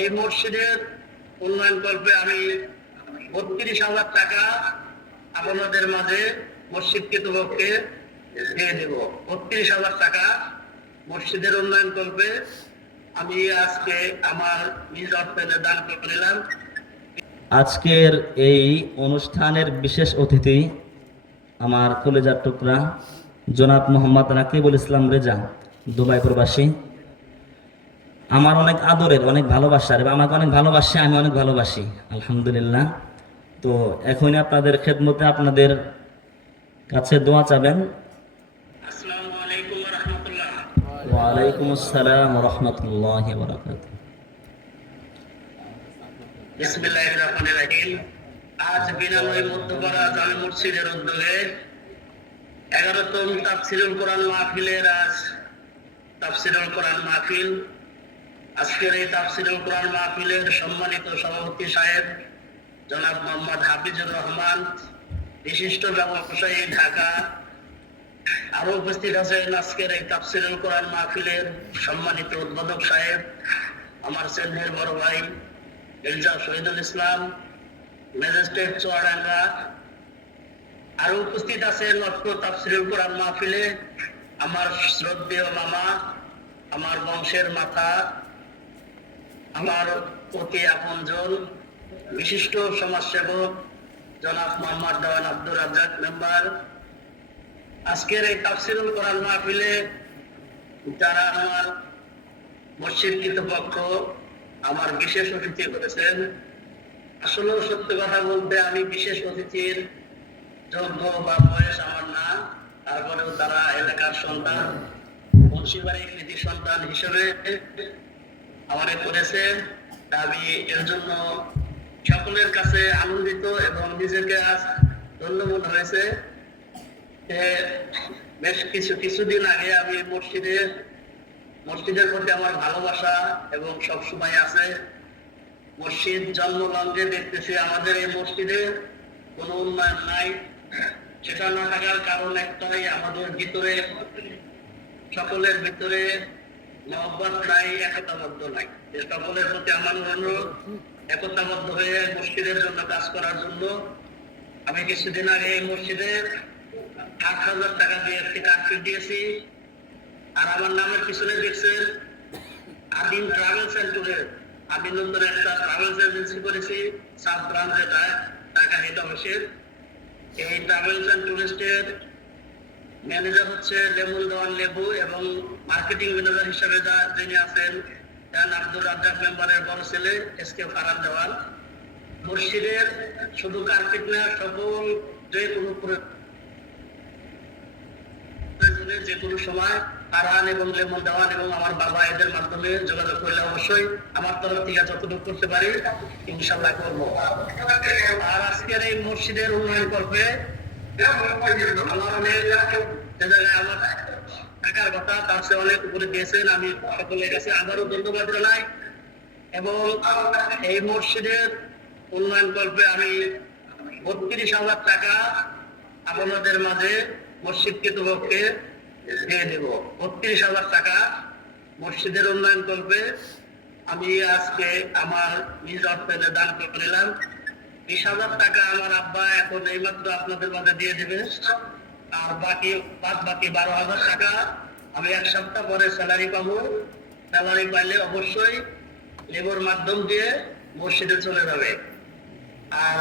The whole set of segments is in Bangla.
এই মসজিদের উন্নয়ন কল্পে আমি বত্রিশ হাজার টাকা আপনাদের মাঝে মসজিদ কৃতপক্ষে দিয়ে দেব বত্রিশ হাজার টাকা মসজিদের উন্নয়ন কল্পে আমি আজকে আমার নিজ অর্থে দান নিলাম আজকের এই অনুষ্ঠানের বিশেষ অতিথি আমার কলেজার টুকরা জনাব মোহাম্মদ রাকিবুল ইসলাম রেজা দুবাই প্রবাসী আমার অনেক আদরের অনেক ভালোবাসার এবং আমাকে অনেক ভালোবাসে আমি অনেক ভালোবাসি আলহামদুলিল্লাহ তো এখন আপনাদের খেদমতে আপনাদের কাছে দোয়া চাবেন ওয়ালাইকুম আসসালাম রহমতুল্লাহ বরাকাত আজ বিনাময় মধ্যপাড়া জামে মসজিদের উদ্যোগে এগারোতম তাফসিরুল কোরআন মাহফিলের আজ তাফসিরুল কোরআন মাহফিল আজকের এই তাফসিরুল কোরআন মাহফিলের সম্মানিত সভাপতি সাহেব জনাব মোহাম্মদ হাফিজুর রহমান বিশিষ্ট ব্যবসায়ী ঢাকা আরো উপস্থিত আছেন আজকের এই তাফসির কোরআন মাহফিলের সম্মানিত উদ্বোধক সাহেব আমার সেন্দ্রের বড় ভাই এলজা শহীদুল ইসলাম ম্যাজিস্ট্রেট চুয়াডাঙ্গা আরো উপস্থিত আছেন অত্র তাফসির কোরআন মাহফিলে আমার শ্রদ্ধেয় মামা আমার বংশের মাথা আমার অতি আপন জন বিশিষ্ট সমাজসেবক জনাব মোহাম্মদ দেওয়ান আব্দুর রাজ্জাক মেম্বার আজকের এই তাফসিরুল কোরআন মাহফিলে যারা আমার মসজিদ কৃতপক্ষ আমার বিশেষ অতিথি করেছেন আসলে সত্যি কথা বলতে আমি বিশেষ অতিথির যোগ্য বা বয়স আমার না তারপরেও তারা এলাকার সন্তান বংশীবাড়ি নীতি সন্তান হিসেবে আমারে করেছে আমি এর জন্য সকলের কাছে আনন্দিত এবং নিজেকে আজ ধন্য মনে হয়েছে বেশ কিছু কিছুদিন আগে আমি মসজিদে মসজিদের প্রতি আমার ভালোবাসা এবং সব সময় আছে মসজিদ জন্মলগ্নে দেখতেছি আমাদের এই মসজিদে কোনো উন্নয়ন নাই সেটা না থাকার কারণ একটাই আমাদের ভিতরে সকলের ভিতরে মহব্বত নাই একতাবদ্ধ নাই সকলের প্রতি আমার অনুরোধ একতাবদ্ধ হয়ে মসজিদের জন্য কাজ করার জন্য আমি কিছুদিন আগে এই মসজিদের আট হাজার টাকা দিয়ে একটি কার্ড দিয়েছি আর আমার নামের পিছনে দেখছেন আদিম ট্রাভেলস অ্যান্ড ট্যুরের আমি নন্দন একটা ট্রাভেলস এজেন্সি করেছি সাত ব্রাঞ্চ এটা টাকা হেড অফিসের এই ট্রাভেলস অ্যান্ড ট্যুরিস্টের ম্যানেজার হচ্ছে লেমুল দেওয়ান লেবু এবং মার্কেটিং ম্যানেজার হিসেবে যা যিনি আছেন তার আব্দুর রাজ্জাক মেম্বারের বড় ছেলে এস কে ফারান দেওয়াল মুর্শিদের শুধু কার্তিক না সকল যে কোনো যে কোনো সময় ফারহান এবং লেমুল দেওয়ান এবং আমার বাবা এদের মাধ্যমে যোগাযোগ করলে অবশ্যই আমার তরফ থেকে যতটুকু করতে পারি ইনশাল্লাহ করবো আর আজকের এই মসজিদের উন্নয়ন করবে টাকার কথা তার সে অনেক উপরে দিয়েছেন আমি সকলের কাছে আবারও ধন্যবাদ জানাই এবং এই মসজিদের উন্নয়ন কল্পে আমি বত্রিশ হাজার টাকা আপনাদের মাঝে মসজিদকে তোমাকে দিয়ে দেব বত্রিশ হাজার টাকা মসজিদের উন্নয়ন কল্পে আমি আজকে আমার নিজ অর্থে দান করে নিলাম বিশ হাজার টাকা আমার আব্বা এখন এইমাত্র আপনাদের মাঝে দিয়ে দেবে আর বাকি বাদ বাকি বারো হাজার টাকা আমি এক সপ্তাহ পরে স্যালারি পাবো স্যালারি পাইলে অবশ্যই লেবর মাধ্যম দিয়ে মসজিদে চলে যাবে আর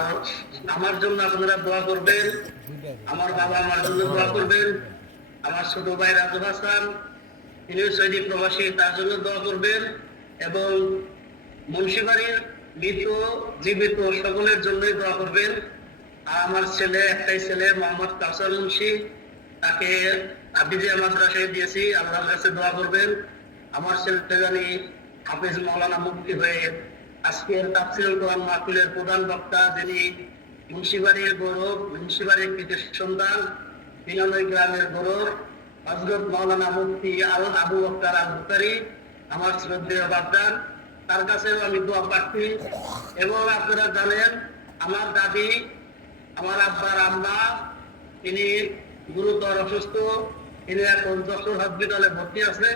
আমার জন্য আপনারা দোয়া করবেন আমার বাবা আমার জন্য দোয়া করবেন আমার ছোট ভাই রাজু হাসান তিনি সৈনিক প্রবাসী তার জন্য দোয়া করবেন এবং মুন্সিবাড়ির মৃত জীবিত সকলের জন্যই দোয়া করবেন আমার ছেলে একটাই ছেলে মোহাম্মদ কাউসার মুন্সি তাকে হাফিজিয়া মাদ্রাসায় দিয়েছি আল্লাহর কাছে দোয়া করবেন আমার জানি হাফিজ মৌলানা মুক্তি হয়ে আজকের তাফসিল কোরআন মাহফিলের প্রধান বক্তা যিনি মুন্সিবাড়ির গৌরব মুন্সিবাড়ির সন্তান বিনয় গ্রামের গৌরব হজরত মৌলানা মুক্তি আল আবু বক্তার আল আমার শ্রদ্ধেয় বাগদান তার কাছেও আমি দোয়া পাচ্ছি এবং আপনারা জানেন আমার দাদি আমার আব্বার আম্মা তিনি গুরুতর অসুস্থ তিনি এখন যশোর হসপিটালে ভর্তি আছে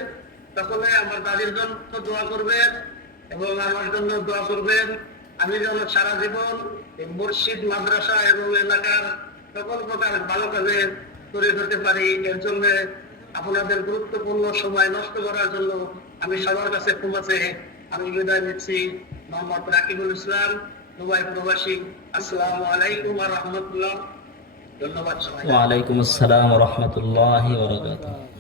তখন আমার দাদির জন্য দোয়া করবেন এবং আমার জন্য দোয়া করবেন আমি যেন সারা জীবন মসজিদ মাদ্রাসা এবং এলাকার সকল প্রকার ভালো কাজে তৈরি হতে পারি এর জন্য আপনাদের গুরুত্বপূর্ণ সময় নষ্ট করার জন্য আমি সবার কাছে ক্ষমা চেয়ে আমি বিদায় নিচ্ছি মোহাম্মদ রাকিবুল ইসলাম দুবাই প্রবাসী আসসালামু আলাইকুম আর রহমতুল্লাহ ধন্যবাদ সবাই আলাইকুম আসসালাম ওয়া রাহমাতুল্লাহি